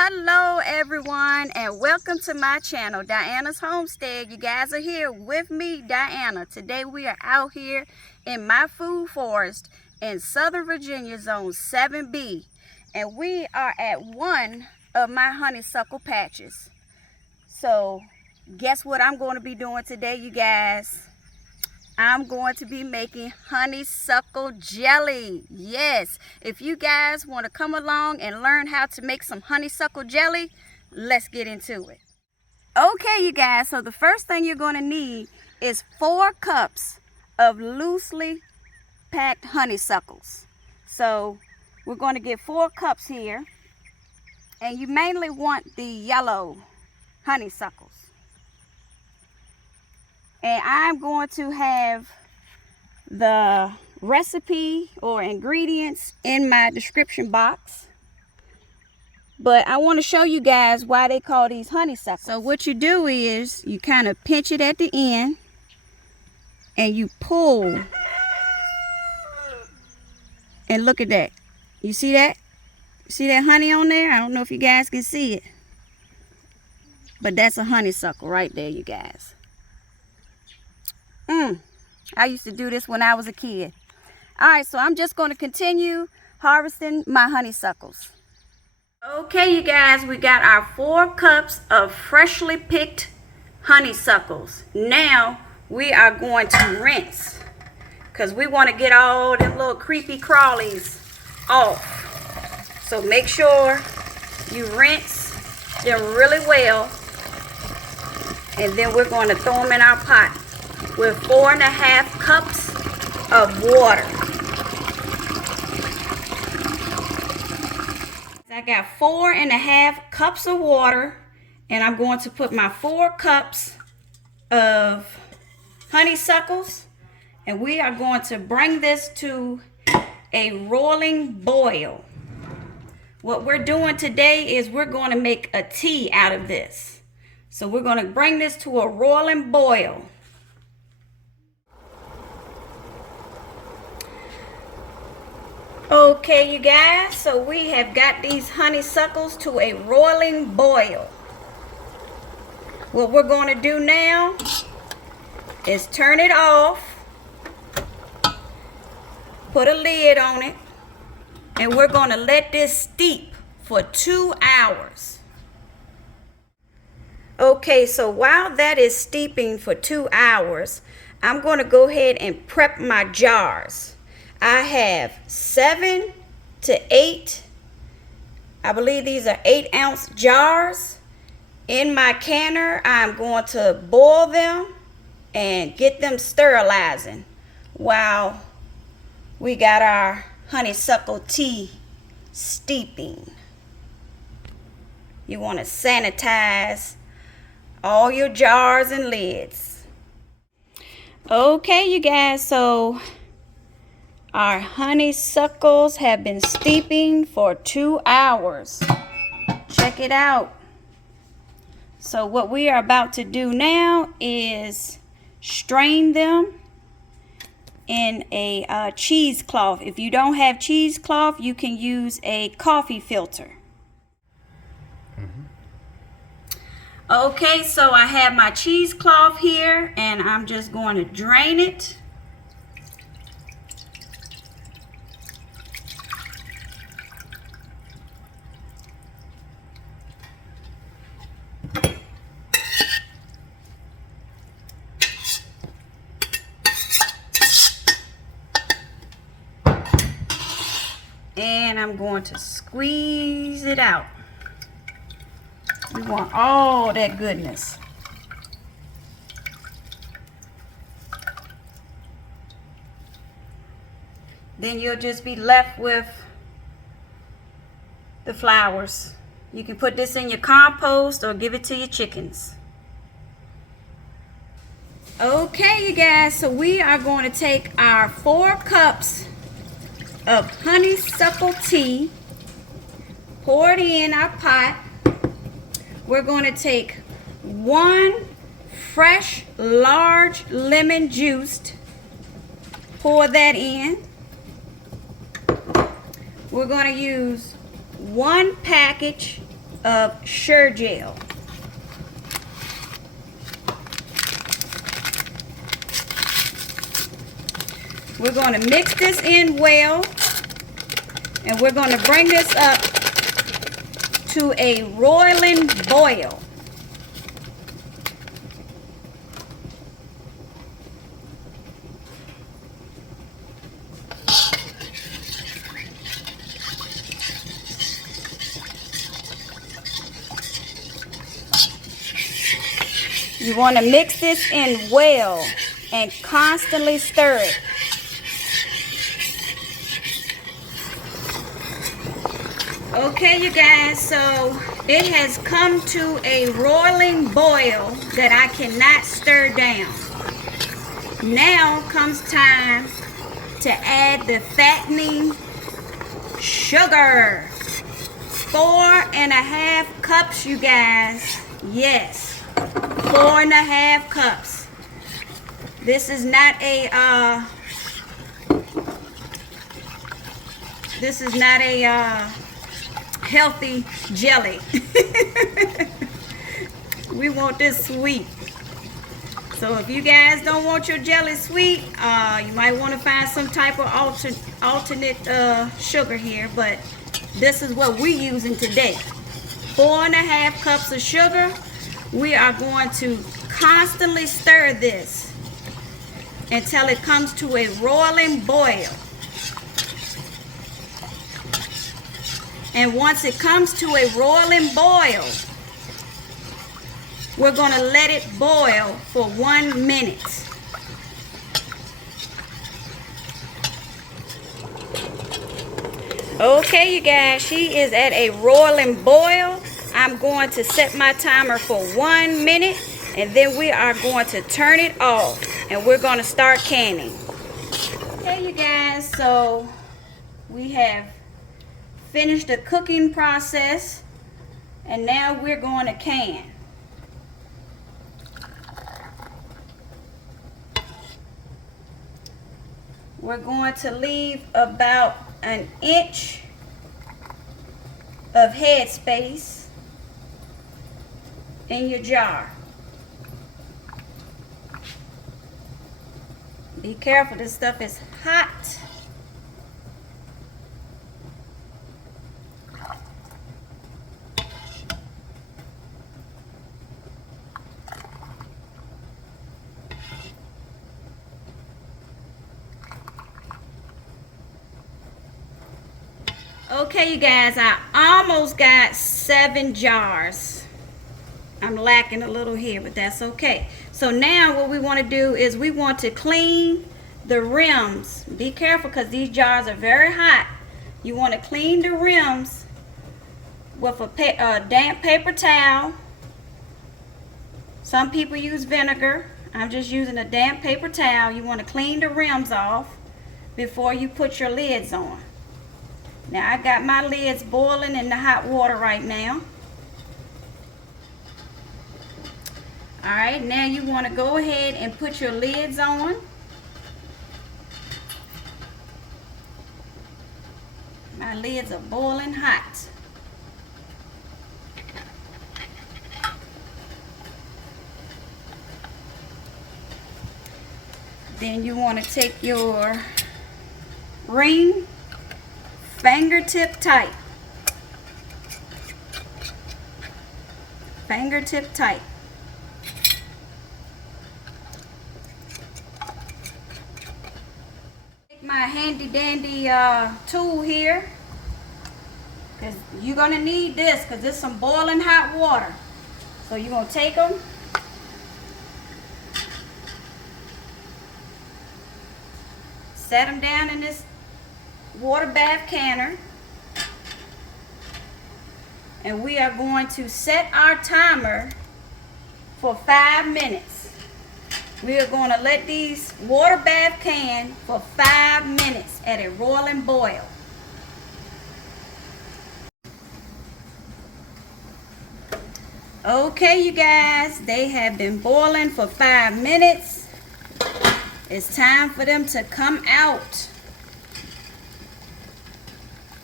Hello everyone, and welcome to my channel, Dianna's Homestead. You guys are here with me, Dianna. Today we are out here in my food forest in Southern Virginia, Zone 7B, and we are at one of my honeysuckle patches. So guess what I'm going to be doing today, you guys? I'm going to be making honeysuckle jelly. Yes, if you guys want to come along and learn how to make some honeysuckle jelly, let's get into it. Okay, you guys, so the first thing you're going to need is 4 cups of loosely packed honeysuckles. So we're going to get 4 cups here, and you mainly want the yellow honeysuckles. And I'm going to have the recipe or ingredients in my description box. But I want to show you guys why they call these honeysuckles. So what you do is you kind of pinch it at the end and you pull. And look at that. You see that? See that honey on there? I don't know if you guys can see it. But that's a honeysuckle right there, you guys. I used to do this when I was a kid. Alright, so I'm just going to continue harvesting my honeysuckles. Okay, you guys, we got our 4 cups of freshly picked honeysuckles. Now we are going to rinse, because we want to get all them little creepy crawlies off. So make sure you rinse them really well, and then we're going to throw them in our pot with 4.5 cups of water. I got 4.5 cups of water, and I'm going to put my 4 cups of honeysuckles, and we are going to bring this to a rolling boil. What we're doing today is we're going to make a tea out of this. So we're going to bring this to a rolling boil. Okay, you guys, so we have got these honeysuckles to a rolling boil. What we're going to do now is turn it off, put a lid on it, and we're going to let this steep for 2 hours. Okay, so while that is steeping for 2 hours, I'm going to go ahead and prep my jars. I have 7 to 8, I believe these are 8-ounce jars in my canner. I'm going to boil them and get them sterilizing while we got our honeysuckle tea steeping. You want to sanitize all your jars and lids. Okay, you guys, so our honeysuckles have been steeping for 2 hours. Check it out. So what we are about to do now is strain them in a cheesecloth. If you don't have cheesecloth, you can use a coffee filter. Okay, so I have my cheesecloth here, and I'm just going to drain it. And I'm going to squeeze it out. We want all that goodness. Then you'll just be left with the flowers. You can put this in your compost or give it to your chickens. Okay, you guys, so we are going to take our 4 cups of honeysuckle tea, pour it in our pot. We're going to take 1 fresh large lemon juice, pour that in. We're going to use 1 package of Sure Jell. We're going to mix this in well, and we're going to bring this up to a roiling boil. You want to mix this in well and constantly stir it. Okay, you guys, so it has come to a roiling boil that I cannot stir down. Now comes time to add the fattening sugar. 4.5 cups, you guys. Yes, 4.5 cups. This is not a healthy jelly. We want this sweet. So if you guys don't want your jelly sweet, you might want to find some type of alternate sugar here, but this is what we're using today. 4.5 cups of sugar. We are going to constantly stir this until it comes to a roiling boil. And once it comes to a roiling boil, we're going to let it boil for 1 minute. Okay, you guys, she is at a roiling boil. I'm going to set my timer for 1 minute, and then we are going to turn it off, and we're going to start canning. Okay, you guys, so we have finished the cooking process, and now we're going to can. We're going to leave about 1 inch of head space in your jar. Be careful, this stuff is hot. Okay, you guys, I almost got 7 jars. I'm lacking a little here, but that's okay. So now what we want to do is we want to clean the rims. Be careful because these jars are very hot. You want to clean the rims with a damp paper towel. Some people use vinegar. I'm just using a damp paper towel. You want to clean the rims off before you put your lids on. Now I got my lids boiling in the hot water right now. Alright, now you want to go ahead and put your lids on. My lids are boiling hot. Then you want to take your ring, fingertip tight. Fingertip tight. Take my handy dandy tool here, because you're going to need this because there's some boiling hot water. So you're going to take them, set them down in this water bath canner, and we are going to set our timer for 5 minutes. We are going to let these water bath can for 5 minutes at a roiling boil. Okay, you guys, they have been boiling for 5 minutes. It's time for them to come out.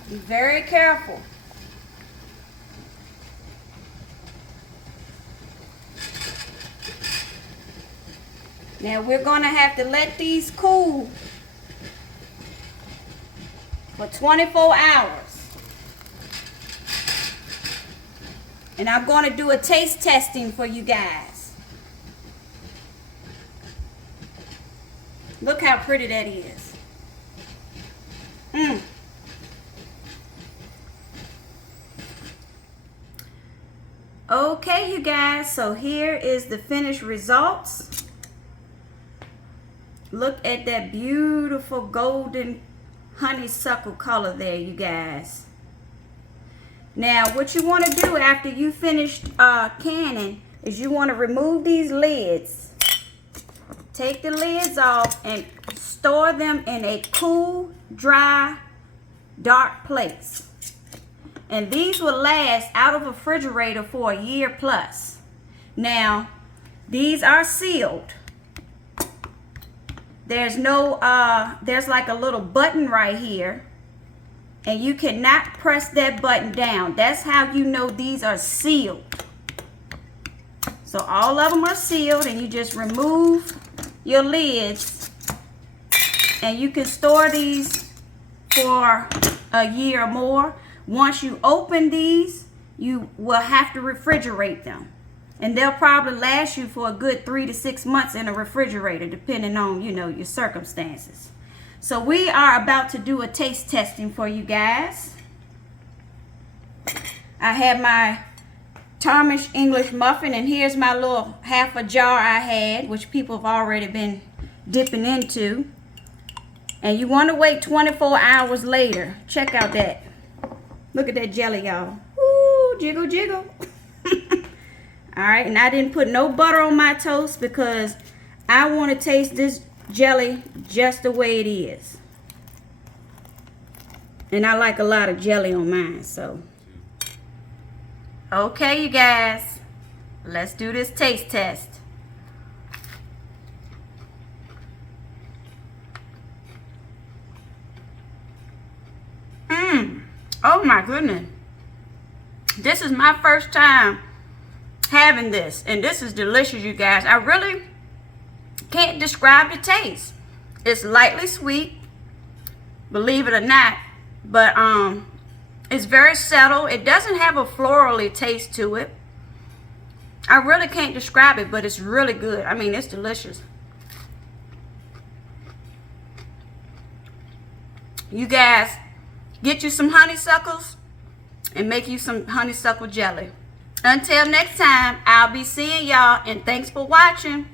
Be very careful. Now we're going to have to let these cool for 24 hours. And I'm going to do a taste testing for you guys. Look how pretty that is. Okay, you guys, so here is the finished results. Look at that beautiful golden honeysuckle color there, you guys. Now, what you want to do after you finish canning is you want to remove these lids. Take the lids off and store them in a cool, dry, dark place. And these will last out of a refrigerator for a year plus. Now, these are sealed. There's no, there's like a little button right here. And you cannot press that button down. That's how you know these are sealed. So all of them are sealed, and you just remove your lids. And you can store these for a year or more. Once you open these, you will have to refrigerate them. And they'll probably last you for a good 3 to 6 months in a refrigerator, depending on, you know, your circumstances. So we are about to do a taste testing for you guys. I have my Tarmish English muffin, and here's my little half a jar I had, which people have already been dipping into. And you want to wait 24 hours later. Check out that. Look at that jelly, y'all. Ooh, jiggle, jiggle. All right, and I didn't put no butter on my toast because I want to taste this jelly just the way it is. And I like a lot of jelly on mine, so. Okay, you guys, let's do this taste test. Oh my goodness. This is my first time having this, and this is delicious, you guys. I really can't describe the taste. It's lightly sweet, believe it or not, but it's very subtle. It doesn't have a florally taste to it. I really can't describe it, but it's really good. I mean, it's delicious. You guys, get you some honeysuckles and make you some honeysuckle jelly. Until next time, I'll be seeing y'all, and thanks for watching.